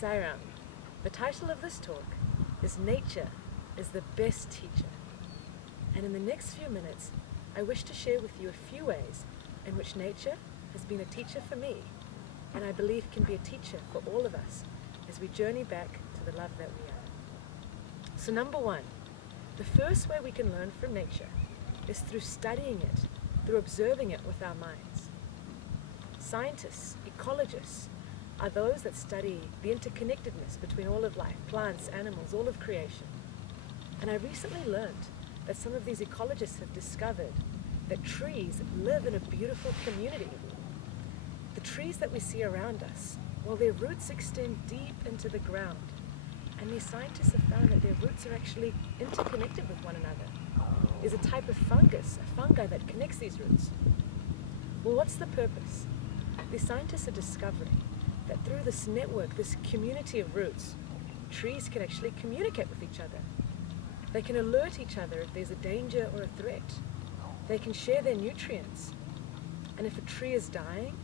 Sairam. The title of this talk is Nature is the Best Teacher. And in the next few minutes, I wish to share with you a few ways in which nature has been a teacher for me, and I believe can be a teacher for all of us as we journey back to the love that we are. So number one, the first way we can learn from nature is through studying it, through observing it with our minds. Scientists, ecologists, are those that study the interconnectedness between all of life, plants, animals, all of creation. And I recently learned that some of these ecologists have discovered that trees live in a beautiful community. The trees that we see around us, well, their roots extend deep into the ground. And these scientists have found that their roots are actually interconnected with one another. There's a type of fungus, a fungi that connects these roots. Well, what's the purpose? These scientists are discovering that through this network, this community of roots, trees can actually communicate with each other. They can alert each other if there's a danger or a threat. They can share their nutrients. And if a tree is dying,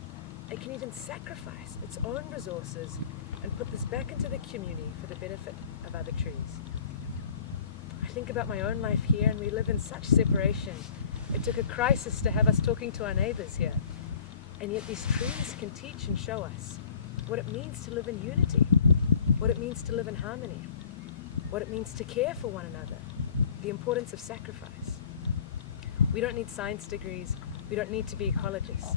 it can even sacrifice its own resources and put this back into the community for the benefit of other trees. I think about my own life here, and we live in such separation. It took a crisis to have us talking to our neighbors here. And yet these trees can teach and show us what it means to live in unity, what it means to live in harmony, what it means to care for one another, the importance of sacrifice. We don't need science degrees, we don't need to be ecologists,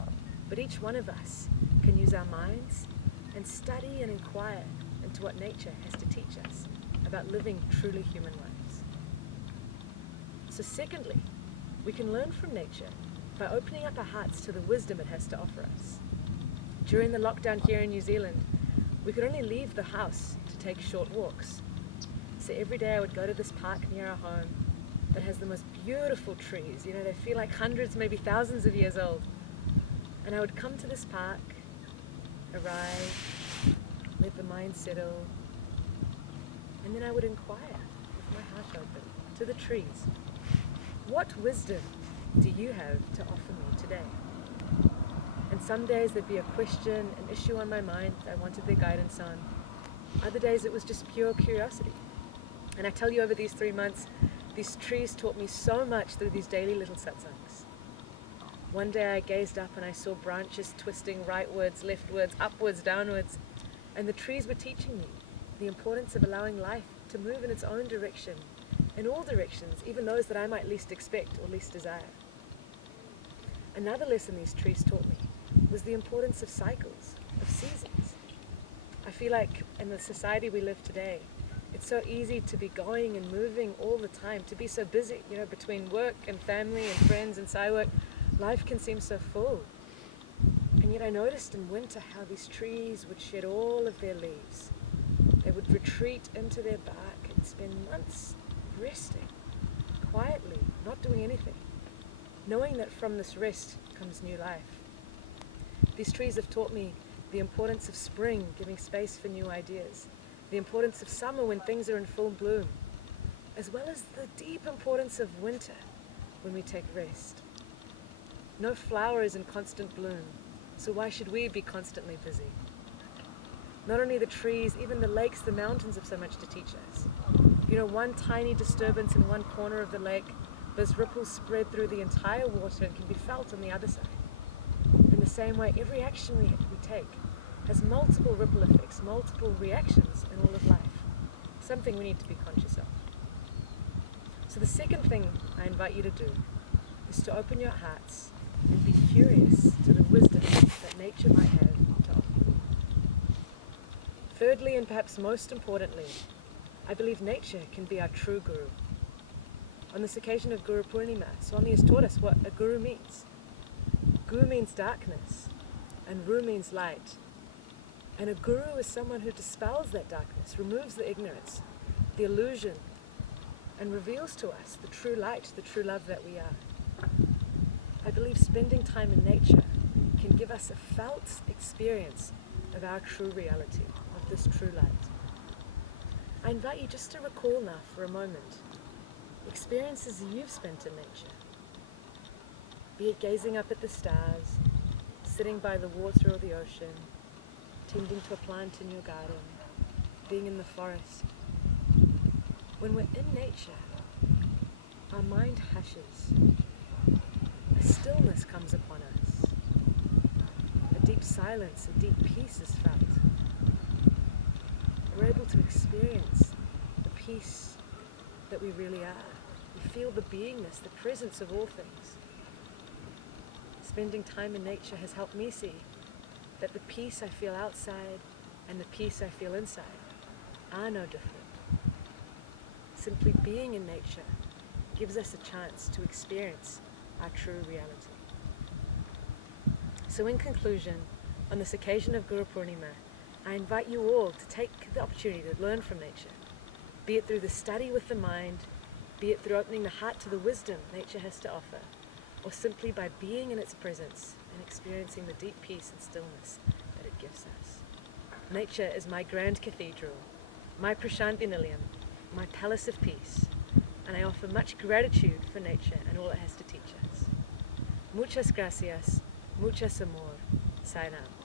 but each one of us can use our minds and study and inquire into what nature has to teach us about living truly human lives. So secondly, we can learn from nature by opening up our hearts to the wisdom it has to offer us. During the lockdown here in New Zealand, we could only leave the house to take short walks. So every day I would go to this park near our home that has the most beautiful trees. You know, they feel like hundreds, maybe thousands of years old. And I would come to this park, arrive, let the mind settle, and then I would inquire with my heart open to the trees. What wisdom do you have to offer me today? And some days there'd be a question, an issue on my mind that I wanted their guidance on. Other days it was just pure curiosity. And I tell you, over these 3 months, these trees taught me so much through these daily little satsangs. One day I gazed up and I saw branches twisting rightwards, leftwards, upwards, downwards, and the trees were teaching me the importance of allowing life to move in its own direction, in all directions, even those that I might least expect or least desire. Another lesson these trees taught me was the importance of cycles, of seasons. I feel like in the society we live today, it's so easy to be going and moving all the time, to be so busy, you know, between work and family and friends and side work. Life can seem so full. And yet I noticed in winter how these trees would shed all of their leaves. They would retreat into their bark and spend months resting, quietly, not doing anything, knowing that from this rest comes new life. These trees have taught me the importance of spring, giving space for new ideas, the importance of summer when things are in full bloom, as well as the deep importance of winter when we take rest. No flower is in constant bloom, so why should we be constantly busy? Not only the trees, even the lakes, the mountains have so much to teach us. You know, one tiny disturbance in one corner of the lake, those ripples spread through the entire water and can be felt on the other side. In the same way, every action we take has multiple ripple effects, multiple reactions in all of life, something we need to be conscious of. So the second thing I invite you to do is to open your hearts and be curious to the wisdom that nature might have to offer you. Thirdly, and perhaps most importantly, I believe nature can be our true guru. On this occasion of Guru Purnima, Swami has taught us what a guru means. Gu means darkness, and Ru means light. And a guru is someone who dispels that darkness, removes the ignorance, the illusion, and reveals to us the true light, the true love that we are. I believe spending time in nature can give us a felt experience of our true reality, of this true light. I invite you just to recall now for a moment experiences you've spent in nature. Be it gazing up at the stars, sitting by the water or the ocean, tending to a plant in your garden, being in the forest. When we're in nature, our mind hushes. A stillness comes upon us. A deep silence, a deep peace is felt. We're able to experience the peace that we really are. We feel the beingness, the presence of all things. Spending time in nature has helped me see that the peace I feel outside and the peace I feel inside are no different. Simply being in nature gives us a chance to experience our true reality. So in conclusion, on this occasion of Guru Purnima, I invite you all to take the opportunity to learn from nature, be it through the study with the mind, be it through opening the heart to the wisdom nature has to offer, or simply by being in its presence and experiencing the deep peace and stillness that it gives us. Nature is my grand cathedral, my Prashanti Nilayam, my palace of peace, and I offer much gratitude for nature and all it has to teach us. Muchas gracias, muchas amor, Sai Ram.